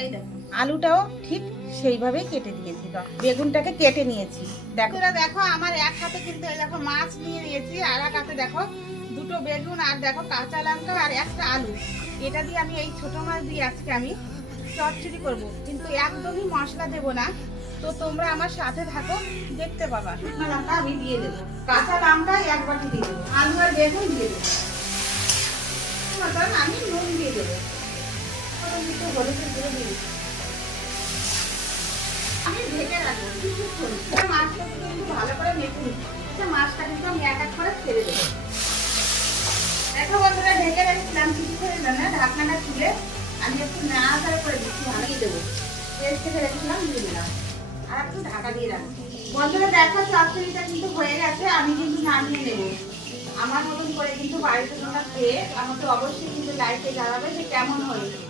এই দেখো আলুটাও ঠিক সেইভাবেই কেটে দিয়েছি, বেগুনটাকে কেটে নিয়েছি। দেখো দেখো আমার এক হাতে কিন্তু এই দেখো মাছ নিয়ে নিয়েছি, আর এক হাতে দেখো দুটো বেগুন, আর দেখো কাঁচা লঙ্কা আর একটা আলু। এটা দিয়ে আমি এই ছোট মাছ দিয়ে আজকে আমি চচ্চড়ি করব, কিন্তু একদমই মশলা দেব না। তো তোমরা আমার সাথে থাকো, দেখতে পাবা। শুকনো লঙ্কা আমি দিয়ে দেবো, কাঁচা লঙ্কা এক বাটি দিয়ে দেবো, আলু আর বেগুন দিয়ে দেবো, আমি নুন দিয়ে দেবো, একটু হলুদের গুঁড়ো দিয়ে দেবো। আমি ঢেকে রাখবো কিছুক্ষণ। মাছটা কিন্তু ভালো করে মেখে নিচ্ছি। আচ্ছা, মাছটা কিন্তু আমি এক এক করে ছেড়ে দেবো। দেখো বন্ধুরা, ঢেকে রেখেছিলাম কিছুক্ষণের জন্য, ঢাকনাটা খুলে আমি একটু নাড়াচাড়া করে দিচ্ছি, ভাঙিয়ে দেবো। তেল থেকে রেখেছিলাম দিয়ে দিলাম, আর একটু ঢাকা দিয়ে রাখবো। বন্ধুরা দেখো, চচ্চড়িটা কিন্তু হয়ে গেছে, আমি কিন্তু নামিয়ে নেবো। আমার মতন করে কিন্তু বাড়িতে তোমরা খেয়ে আমাকে অবশ্যই কিন্তু লাইকে জানাবে যে কেমন হলো।